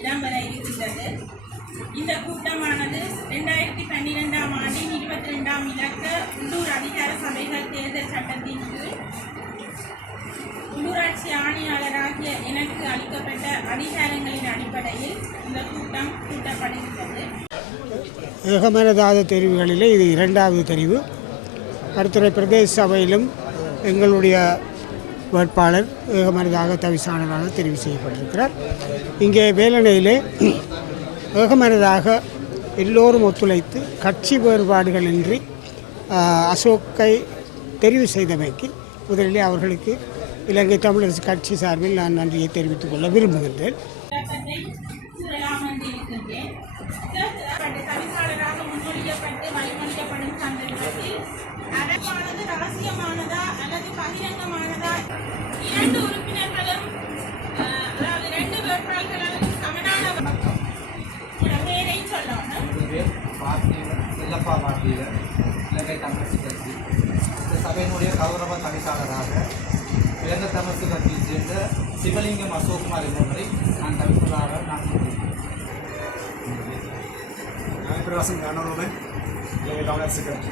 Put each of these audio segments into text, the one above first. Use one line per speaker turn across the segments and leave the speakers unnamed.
இடம்பெற இருக்கின்றது இந்த கூட்டமானது ரெண்டாயிரத்தி பன்னிரெண்டாம் ஆண்டின் இருபத்தி ரெண்டாம் இலக்க உள்ளூர் அதிகார சபைகள் தேர்தல் சட்டத்தின் கீழ் உள்ளூராட்சி ஆணையாளராகிய எனக்கு அளிக்கப்பட்ட அதிகாரங்களின் அடிப்படையில் இந்த கூட்டம் கூட்டப்படுகின்றது.
ஏகமனதாத தெரிவுகளிலே இது இரண்டாவது தெரிவு. கருத்துறை பிரதேச சபையிலும் எங்களுடைய வேட்பாளர் ஏகமனதாக தவிசாளராக தெரிவு செய்யப்பட்டிருக்கிறார். இங்கே வேலனையிலே ஏகமனதாக எல்லோரும் ஒத்துழைத்து கட்சி வேறுபாடுகளின்றி அசோக்கை தெரிவு செய்தமைக்கு முதலிலே அவர்களுக்கு இலங்கை தமிழரசு கட்சி சார்பில் நான் நன்றியை தெரிவித்துக் கொள்ள விரும்புகின்றேன்.
தவிசாளராக முன்மொழியப்பட்டு
கௌரவ தவிசாளராக இலங்கை தமிழரசு கட்சியை சேர்ந்த சிவலிங்கம் அசோக்குமார் என்பவரை நான் தவிசாளராக நான் கூறுகிறேன்.
ஞானப்பிரகாசம் ஞானரோமன் இலங்கை தமிழரசு கட்சி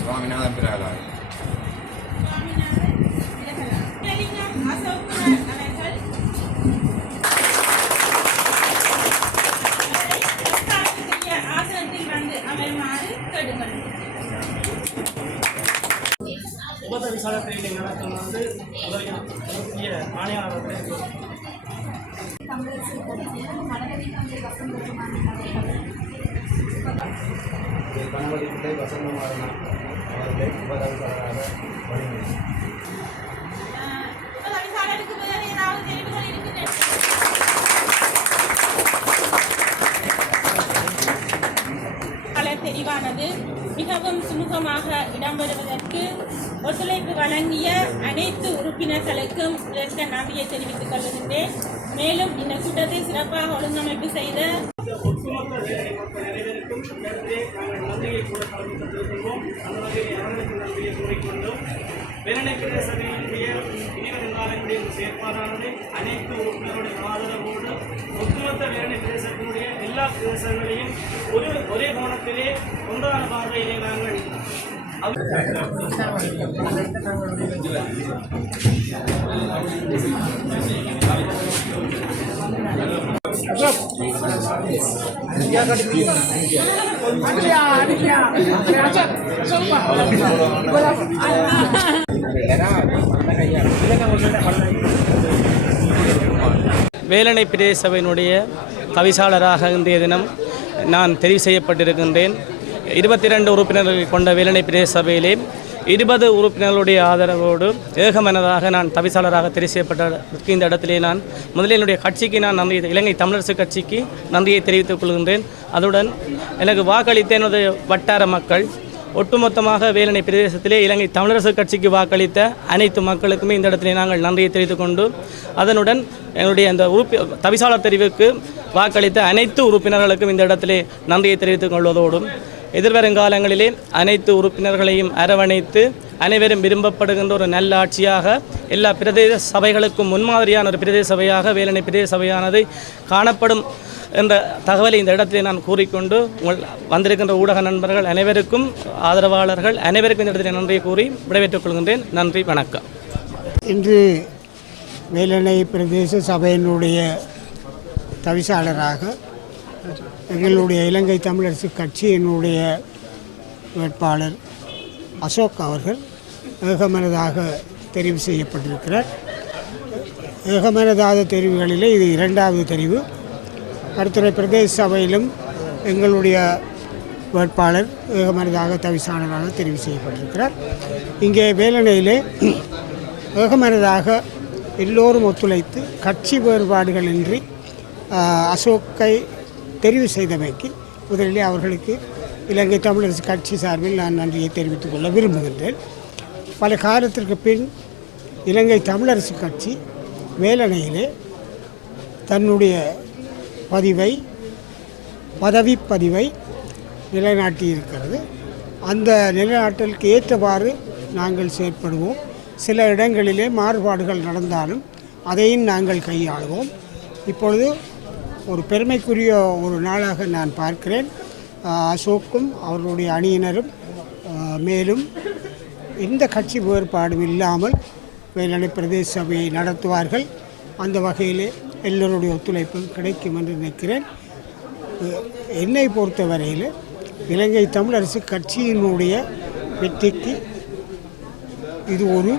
சுவாமிநாதன் பிராலாய்
வந்து
முதலிய
கணவதி பிள்ளை வசந்தமாறன் அவர்களை உபதவிசாளராக வழங்கினார்
மிகவும் சுமூகமாக இடம்பெறுவதற்கு ஒத்துழைப்பு வழங்கிய அனைத்து உறுப்பினர்களுக்கும் இதற்கு நன்றியை தெரிவித்துக் கொள்கின்றேன். மேலும் இந்த கூட்டத்தை சிறப்பாக ஒழுங்கமைப்பு செய்த
ஒட்டுமொத்த வேலை மக்கள் அனைவருக்கும் நாங்கள் நன்றியை கூட கலந்து தந்திருக்கின்றோம் அந்த வகையில் அவர்களுக்கு நன்றியை கூறிக்கொண்டோம் வேலனை பிரதேசங்களுடைய இனிவரும் காலங்களுடைய இந்த செயற்பாடானது அனைத்து உறுப்பினருடைய ஆதரவோடு ஒட்டுமொத்த வேலனை பிரதேசத்தினுடைய எல்லா பிரதேசங்களையும் ஒரு ஒரே கோணத்திலே ஒன்றான பார்வையிலே நாங்கள் வேலனை பிரதேச சபையினுடைய தவிசாளராக இன்றைய தினம் நான் தெரிவு செய்யப்பட்டிருக்கின்றேன். இருபத்தி ரெண்டு உறுப்பினர்கள் கொண்ட வேலனை பிரதேச சபையிலே இருபது உறுப்பினர்களுடைய ஆதரவோடு ஏகமனதாக நான் தவிசாளராக தெரிவு செய்யப்பட்ட இந்த இடத்திலே நான் முதலில் என்னுடைய கட்சிக்கு நான் நன்றி இலங்கை தமிழரசு கட்சிக்கு நன்றியை தெரிவித்துக் கொள்கின்றேன். அதுடன் எனக்கு வாக்களித்த எனது வட்டார மக்கள். ஒட்டுமொத்தமாக வேலனை பிரதேசத்திலே இலங்கை தமிழரசு கட்சிக்கு வாக்களித்த அனைத்து மக்களுக்குமே இந்த இடத்திலே நாங்கள் நன்றியை தெரிவித்துக் கொண்டு அதனுடன் எங்களுடைய அந்த உறுப்பி தவிசாளர் தெரிவுக்கு வாக்களித்த அனைத்து உறுப்பினர்களுக்கும் இந்த இடத்திலே நன்றியை தெரிவித்துக் கொள்வதோடும் எதிர்வரும் காலங்களிலே அனைத்து உறுப்பினர்களையும் அரவணைத்து அனைவரும் விரும்பப்படுகின்ற ஒரு நல்ல ஆட்சியாக எல்லா பிரதேச சபைகளுக்கும் முன்மாதிரியான ஒரு பிரதேச சபையாக வேலனை பிரதேச சபையானது காணப்படும் என்ற தகவலை இந்த இடத்திலே நான் கூறிக்கொண்டு உங்கள் வந்திருக்கின்ற ஊடக நண்பர்கள் அனைவருக்கும் ஆதரவாளர்கள் அனைவருக்கும் இந்த இடத்திலே நன்றியை கூறி விடைபெற்றுக் கொள்கின்றேன். நன்றி வணக்கம்.
இன்று வேலனை பிரதேச சபையினுடைய தவிசாளராக எங்களுடைய இலங்கை தமிழரசு கட்சியினுடைய வேட்பாளர் அசோக் அவர்கள் ஏகமனதாக தெரிவு செய்யப்பட்டிருக்கிறார். ஏகமனதாத தெரிவுகளிலே இது இரண்டாவது தெரிவு. கருத்துறை பிரதேச சபையிலும் எங்களுடைய வேட்பாளர் ஏகமனதாக தவிசானராக தெரிவு செய்யப்பட்டிருக்கிறார். இங்கே வேலனையிலே ஏகமனதாக எல்லோரும் ஒத்துழைத்து கட்சி வேறுபாடுகளின்றி அசோக்கை தெரிவு செய்தமைக்கு முதலிலே அவர்களுக்கு இலங்கை தமிழரசு கட்சி சார்பில் நான் நன்றியை தெரிவித்துக் கொள்ள விரும்புகின்றேன். பல காலத்திற்கு பின் இலங்கை தமிழரசு கட்சி வேலணையிலே தன்னுடைய பதிவை பதவி பதிவை நிலைநாட்டி இருக்கிறது அந்த நிலைநாட்டலுக்கு ஏற்றவாறு நாங்கள் செயற்படுவோம். சில இடங்களிலே மாறுபாடுகள் நடந்தாலும் அதையும் நாங்கள் கையாளுவோம். இப்பொழுது ஒரு பெருமைக்குரிய ஒரு நாளாக நான் பார்க்கிறேன். அசோக்கும் அவர்களுடைய அணியினரும் மேலும் எந்த கட்சி வேறுபாடும் இல்லாமல் வேலணை பிரதேச சபையை நடத்துவார்கள். அந்த வகையிலே எல்லோருடைய ஒத்துழைப்பும் கிடைக்கும் என்று நினைக்கிறேன். என்னை பொறுத்தவரையில் இலங்கை தமிழரசு கட்சியினுடைய வெற்றிக்கு இது ஒரு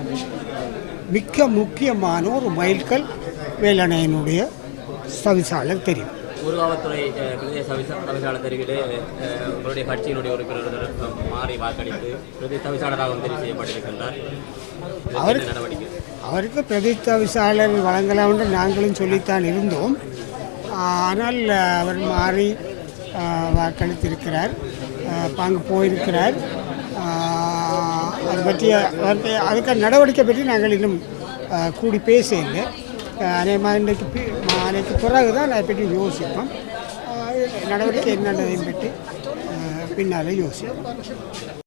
மிக்க முக்கியமான ஒரு மைல்கல் வேலணையினுடைய தவிசாளர் தெரியும்.
அஹ், பிரதேச தவிசா தவிசாளர் தெரிவிலே உங்களுடைய கட்சியினுடைய உறுப்பினர் மாறி வாக்களித்து பிரதேச தவிசாளராகவும் தெரிவு செய்யப்பட்டிருக்கின்றார்.
அவருக்கு-
நடவடிக்கை?
அவருக்கு பிரதித்த விசாளர் வழங்கலாம் என்று நாங்களும் சொல்லித்தான் இருந்தோம். ஆனால் அவர் மாறி வாக்களித்திருக்கிறார். அங்கே போயிருக்கிறார். அது பற்றிய அதுக்கான நடவடிக்கை பற்றி நாங்கள் இன்னும் கூடி பேச இல்லை அநேகமாக இன்றைக்கு பி- பிறகு தான் அதை பற்றி யோசிப்போம் நடவடிக்கை என்னென்னதையும் பற்றி பின்னாலே யோசிப்போம்